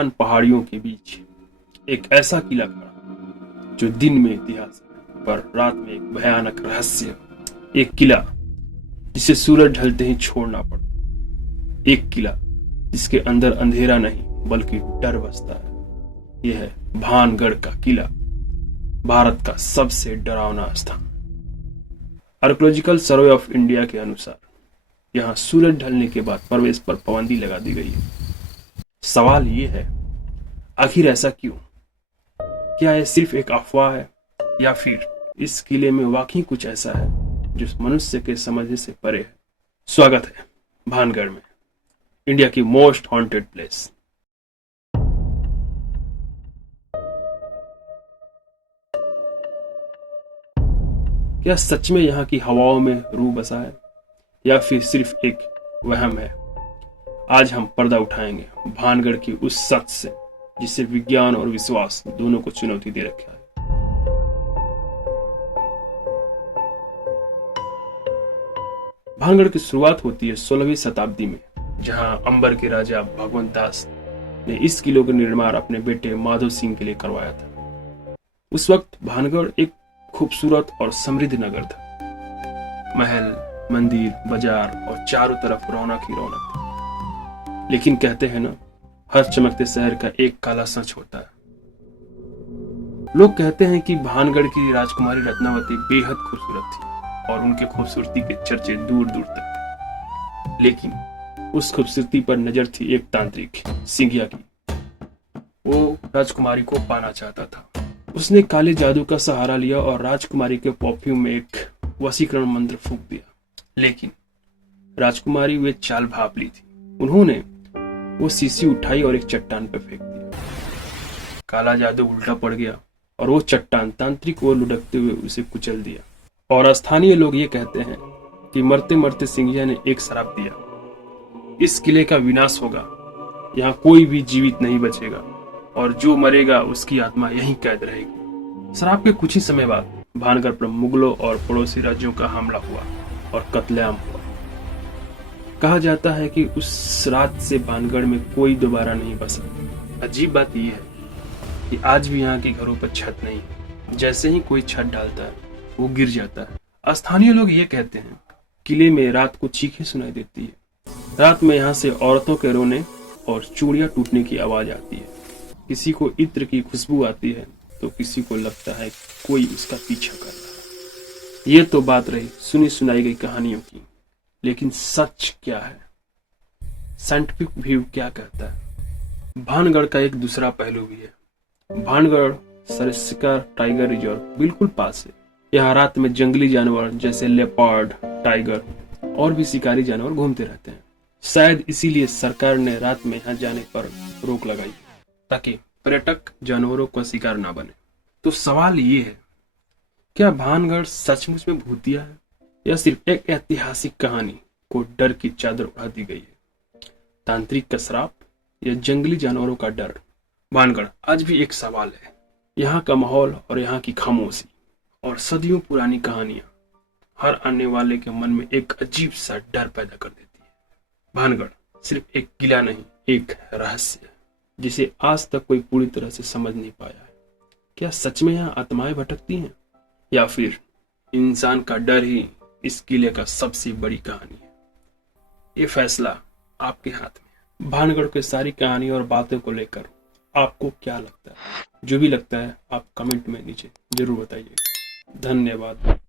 पहाड़ियों के बीच एक ऐसा किला खड़ा जो दिन में इतिहास है पर रात में एक भयानक रहस्य। एक किला जिसे सूरज ढलते ही छोड़ना पड़ता। एक किला जिसके अंदर अंधेरा नहीं बल्कि डर बसता है। यह है भानगढ़ का किला, भारत का सबसे डरावना स्थान। आर्कोलॉजिकल सर्वे ऑफ इंडिया के अनुसार यहाँ सूरज ढलने के बाद प्रवेश पर पाबंदी लगा दी गई है। सवाल ये है, आखिर ऐसा क्यों? क्या यह सिर्फ एक अफवाह है या फिर इस किले में वाकई कुछ ऐसा है जो मनुष्य के समझने से परे है? स्वागत है भानगढ़ में, इंडिया की मोस्ट हॉन्टेड प्लेस। क्या सच में यहाँ की हवाओं में रूह बसा है या फिर सिर्फ एक वहम है? आज हम पर्दा उठाएंगे भानगढ़ की उस सच से जिसे विज्ञान और विश्वास दोनों को चुनौती दे रखा है। भानगढ़ की शुरुआत होती है 16वीं शताब्दी में, जहां अंबर के राजा भगवंत दास ने इस किले का निर्माण अपने बेटे माधव सिंह के लिए करवाया था। उस वक्त भानगढ़ एक खूबसूरत और समृद्ध नगर था। महल, मंदिर, बाजार और चारों तरफ रौनक ही रौनक थी। लेकिन कहते हैं ना, हर चमकते शहर का एक काला सच होता है। लोग कहते हैं कि भानगढ़ की राजकुमारी रत्नावती बेहद खूबसूरत थी और उनके खूबसूरती के चर्चे दूर दूर तक थे। लेकिन उस खूबसूरती पर नजर थी एक तांत्रिक सिंघिया की। वो राजकुमारी को पाना चाहता था। उसने काले जादू का सहारा लिया और राजकुमारी के परफ्यूम में एक वशीकरण मंत्र फूंक दिया। लेकिन राजकुमारी वे चाल भाप ली थी। उन्होंने वो शीशी उठाई और एक चट्टान पर फेंक दिया। काला जादू उल्टा पड़ गया और वो चट्टान तांत्रिक ओर लुढ़कते हुए उसे कुचल दिया। और स्थानीय लोग ये कहते हैं कि मरते मरते सिंघिया ने एक श्राप दिया, इस किले का विनाश होगा, यहाँ कोई भी जीवित नहीं बचेगा और जो मरेगा उसकी आत्मा यहीं कैद रहेगी। श्राप के कुछ ही समय बाद भानगढ़ पर मुगलों और पड़ोसी राज्यों का हमला हुआ और कत्लेआम हुआ। कहा जाता है कि उस रात से भानगढ़ में कोई दोबारा नहीं बसा। अजीब बात यह है कि आज भी यहाँ के घरों पर छत नहीं है। जैसे ही कोई छत डालता है वो गिर जाता है। स्थानीय लोग ये कहते हैं किले में रात को चीखें सुनाई देती है। रात में यहाँ से औरतों के रोने और चूड़ियां टूटने की आवाज आती है। किसी को इत्र की खुशबू आती है तो किसी को लगता है कोई उसका पीछा कर रहा है। ये तो बात रही सुनी सुनाई गई कहानियों की, लेकिन सच क्या है? साइंटिफिक व्यू क्या कहता है? भानगढ़ का एक दूसरा पहलू भी है। भानगढ़ सरिस्का टाइगर रिजर्व बिल्कुल पास है। यहाँ रात में जंगली जानवर जैसे लेपर्ड, टाइगर और भी शिकारी जानवर घूमते रहते हैं। शायद इसीलिए सरकार ने रात में यहाँ जाने पर रोक लगाई ताकि पर्यटक जानवरों का शिकार ना बने। तो सवाल ये है, क्या भानगढ़ सचमुच में भूतिया है या सिर्फ एक ऐतिहासिक कहानी को डर की चादर उड़ा दी गई है? तांत्रिक का श्राप या जंगली जानवरों का डर? भानगढ़ आज भी एक सवाल है। यहाँ का माहौल और यहाँ की खामोशी और सदियों पुरानी कहानियां हर आने वाले के मन में एक अजीब सा डर पैदा कर देती है। भानगढ़ सिर्फ एक किला नहीं, एक रहस्य है जिसे आज तक कोई पूरी तरह से समझ नहीं पाया है। क्या सच में यहाँ आत्माएं भटकती हैं या फिर इंसान का डर ही इस किले का सबसे बड़ी कहानी है? ये फैसला आपके हाथ में है। भानगढ़ की सारी कहानी और बातों को लेकर आपको क्या लगता है? जो भी लगता है आप कमेंट में नीचे जरूर बताइए। धन्यवाद।